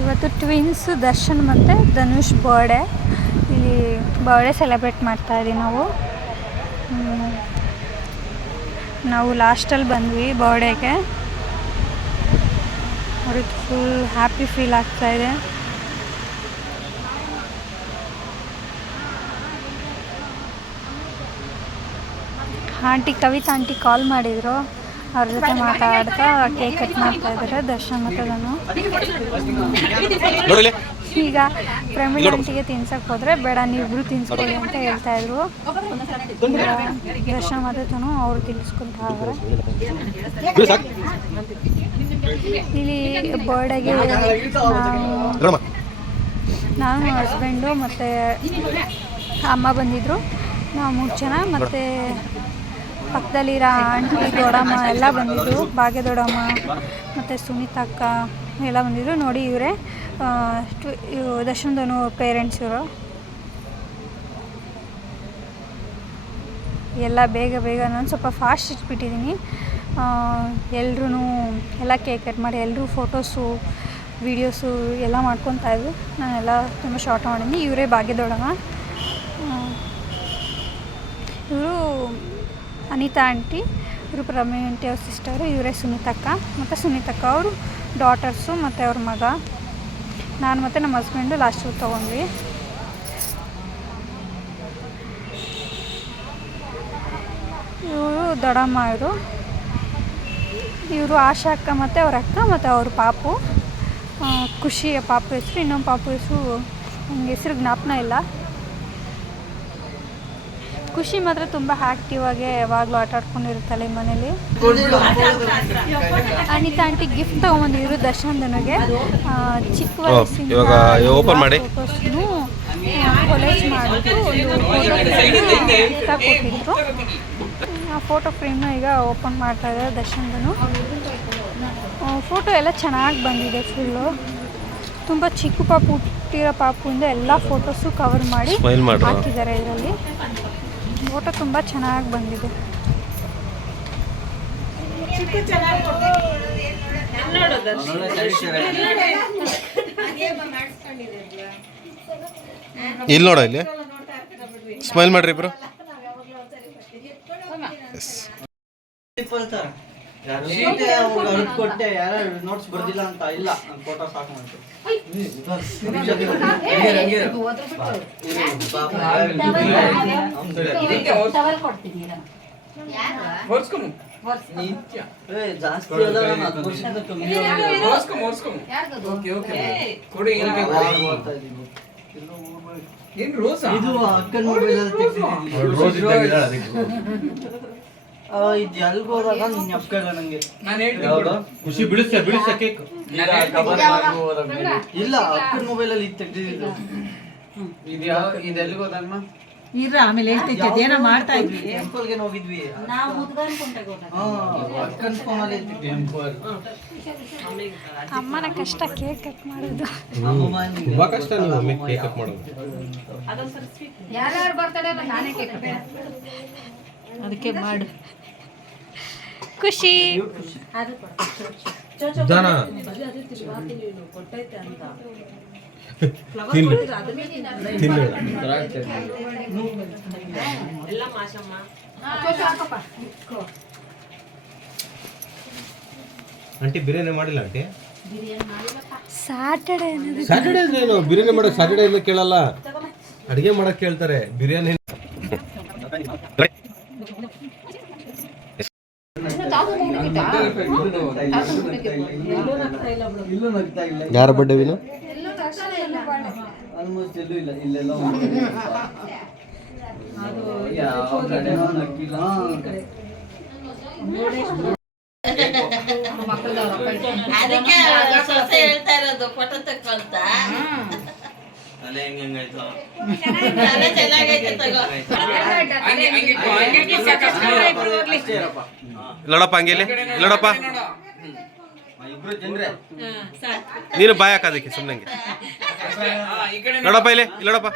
ಇವತ್ತು ಟ್ವಿನ್ಸ್ ದರ್ಶನ್ ಮತ್ತು ಧನುಷ್ ಬರ್ಡೇ. ಇಲ್ಲಿ ಬರ್ಡೇ ಸೆಲೆಬ್ರೇಟ್ ಮಾಡ್ತಾಯಿದ್ದೀವಿ ನಾವು ಲಾಸ್ಟಲ್ಲಿ ಬಂದ್ವಿ ಬರ್ಡೇಗೆ. ಅವ್ರಿಗೆ ಫುಲ್ ಹ್ಯಾಪಿ ಫೀಲ್ ಆಗ್ತಾಯಿದೆ. ಆಂಟಿ ಕವಿತಾ ಆಂಟಿ ಕಾಲ್ ಮಾಡಿದರು, ಅವ್ರ ಜೊತೆ ಮಾತಾಡ್ತಾ ಕೇಕ್ ಕಟ್ ಮಾಡ್ತಾ ಇದ್ದಾರೆ ದರ್ಶನ್ ಮತ್ತು ನಾನು. ಈಗ ಪ್ರಮೀಳ್ ಆಂಟಿಗೆ ತಿನ್ಸಕ್ಕೆ ಹೋದರೆ ಬೇಡ ನೀವಿಬ್ರು ತಿನ್ಸ್ಕೊಳ್ಳಿ ಅಂತ ಹೇಳ್ತಾಯಿದ್ರು. ದರ್ಶನ್ ಮತ್ತು ತಾನು ಅವರು ತಿನ್ನಿಸ್ಕೊತಾರೆ. ಇಲ್ಲಿ ಬರ್ಡೇಗೆ ನಾನು ಹಸ್ಬೆಂಡು ಮತ್ತು ಅಮ್ಮ ಬಂದಿದ್ದರು. ನಾವು 3 ಜನ ಮತ್ತು ಪಕ್ಕದಲ್ಲಿರೋ ಆಂಟಿ ದೊಡ್ಡಮ್ಮ ಎಲ್ಲ ಬಂದಿದ್ದರು. ಭಾಗ್ಯ ದೊಡ್ಡಮ್ಮ ಮತ್ತು ಸುನೀತಾ ಅಕ್ಕ ಎಲ್ಲ ಬಂದಿದ್ದರು. ನೋಡಿ ಇವರೇ ದರ್ಶನ್ದನು ಪೇರೆಂಟ್ಸ್. ಇವರು ಎಲ್ಲ ಬೇಗ ನಾನು ಸ್ವಲ್ಪ ಫಾಸ್ಟ್ ಇಟ್ಬಿಟ್ಟಿದ್ದೀನಿ. ಎಲ್ಲರೂ ಎಲ್ಲ ಕೇಕ್ ಕಟ್ ಮಾಡಿ ಎಲ್ಲರೂ ಫೋಟೋಸು ವೀಡಿಯೋಸು ಎಲ್ಲ ಮಾಡ್ಕೊತಾ ಇದ್ದರು. ನಾನೆಲ್ಲ ತುಂಬ ಶಾರ್ಟ್ ಮಾಡಿದ್ದೀನಿ. ಇವರೇ ಭಾಗ್ಯ ದೊಡ್ಡಮ್ಮ, ಇವರು ಅನಿತಾ ಆಂಟಿ, ಇವರು ಪ್ರಮೀಳ್ ಆಂಟಿ ಅವ್ರ ಸಿಸ್ಟರು. ಇವರೇ ಸುನೀತಕ್ಕ ಮತ್ತು ಸುನೀತಕ್ಕ ಅವರು ಡಾಟರ್ಸು ಮತ್ತು ಅವ್ರ ಮಗ. ನಾನು ಮತ್ತು ನಮ್ಮ ಹಸ್ಬೆಂಡು ಲಾಸ್ಟಿಗೆ ತೊಗೊಂಡ್ವಿ. ಇವರು ದೊಡ್ಡಮ್ಮ. ಇವರು ಆಶಾ ಅಕ್ಕ ಮತ್ತು ಅವ್ರ ಅಕ್ಕ ಮತ್ತು ಅವ್ರ ಪಾಪು. ಖುಷಿಯ ಪಾಪು ಹೆಸರು, ಇನ್ನೊಂದು ಪಾಪು ಹೆಸರು ನನಗೆ ಹೆಸರು ಜ್ಞಾಪನ ಇಲ್ಲ. ಖುಷಿ ಮಾತ್ರ ತುಂಬ ಆ್ಯಕ್ಟಿವ್ ಆಗಿ ಯಾವಾಗಲೂ ಆಟ ಆಡ್ಕೊಂಡಿರುತ್ತಲ್ಲ ಈ ಮನೇಲಿ. ಅನಿತಾ ಆಂಟಿ ಗಿಫ್ಟ್ ತೊಗೊಂಬಂದಿದ್ರು ದರ್ಶನ್ದನಿಗೆ. ಚಿಕ್ಕ ವಯಸ್ಸಿನ ಫೋಟೋಸ್ನು ಕೊಲೇಜ್ ಮಾಡಿಬಿಟ್ಟು ಒಂದು ಫೋಟೋ ಕೊಟ್ಟಿದ್ರು. ಆ ಫೋಟೋ ಫ್ರೇಮ್ನ ಈಗ ಓಪನ್ ಮಾಡ್ತಾ ಇದ್ದಾರೆ ದರ್ಶನ್ದನು. ಫೋಟೋ ಎಲ್ಲ ಚೆನ್ನಾಗಿ ಬಂದಿದೆ. ಫುಲ್ಲು ತುಂಬ ಚಿಕ್ಕ ಪಾಪು, ಹುಟ್ಟಿರೋ ಪಾಪುಯಿಂದ ಎಲ್ಲ ಫೋಟೋಸು ಕವರ್ ಮಾಡಿ ಹಾಕಿದ್ದಾರೆ ಇದರಲ್ಲಿ. ಫೋಟೋ ತುಂಬ ಚೆನ್ನಾಗಿ ಬಂದಿದೆ. ಇಲ್ಲಿ ನೋಡ, ಇಲ್ಲಿ ಸ್ಮೈಲ್ ಮಾಡ್ರಿ ಇಬ್ರು. ಕೊಟ್ಟೆ ಯಾರು ನೋಟ್ಸ್ ಬರ್ದಿಲ್ಲ ಅಂತ ಇಲ್ಲ, ಫೋಟೋ ಸಾಕು ಮಾಡ್ತು. ಜಾಸ್ತಿ ಇದು ಅಕ್ಕನ ಮೊಬೈಲ್ ಇದು ಎಲ್ಗ ಹೋದಾಗ ನೆಪ್ಕಾಗ ನಂಗೆ ಖುಷಿ ಬಿಡಿಸ ಕೇಕ್ ಇಲ್ಲ, ಅಕ್ಕನ ಮೊಬೈಲ್ ಅಲ್ಲಿ ತೆಗ್ದಿದ್ದು. ಇದು ಎಲ್ಗ ಹೋದಾಗ ಆಮೇಲೆ ಹೇಳ್ತಿದ್ದೆ ಏನೋ ಮಾಡ್ತಾ ಇದ್ವಿ. ಟೆಂಪಲ್ಗೆ ಹೋಗಿದ್ವಿ. ಅಕ್ಕನ ಫೋನಲ್ಲಿ ಅಮ್ಮನ ಕಷ್ಟ ಕೇಕ್ ಕಟ್ ಮಾಡೋದು. ತುಂಬಾ ಕಷ್ಟ ಕೇಕ್ ಕಟ್ ಮಾಡೋದು. ಯಾರ್ಯಾರು ಬರ್ತಾರೆ ನಾನೇ ಕೇಕ್ ಅದಕ್ಕೆ ಮಾಡು. ಖುಷಿ ಆಂಟಿ ಬಿರಿಯಾನಿ ಮಾಡಿಲ್ಲ ಆಂಟಿ? ಸ್ಯಾಟರ್ಡೇ ಅಂದ್ರೆ ಏನು ಬಿರಿಯಾನಿ ಮಾಡಕ್? ಸ್ಯಾಟರ್ಡೇ ಎಲ್ಲ ಕೇಳಲ್ಲ, ಅಡಿಗೆ ಮಾಡಕ್ ಕೇಳ್ತಾರೆ. ಬಿರಿಯಾನಿ ಯಾರ ಬರ್ಡೇ ವಿನ? ಆಲ್ಮೋಸ್ಟ್ ಎಲ್ಲೂ ಇಲ್ಲ, ಇಲ್ಲೆಲ್ಲ ಹೇಳ್ತಾ ಇರೋದು ಫೋಟೋ ತಕ್ಕೊಂತ. ಇಲ್ಲೋಡಪ್ಪ, ಹಂಗಿಲ್ಲ ಇಲ್ಲೋಡಪ್ಪ, ನೀನು ಬಾಯ್ ಹಾಕೋದಕ್ಕೆ ಸುಮ್ಮನೆ ನೋಡಪ್ಪ, ಇಲ್ಲಿ ಇಲ್ಲೋಡಪ್ಪ.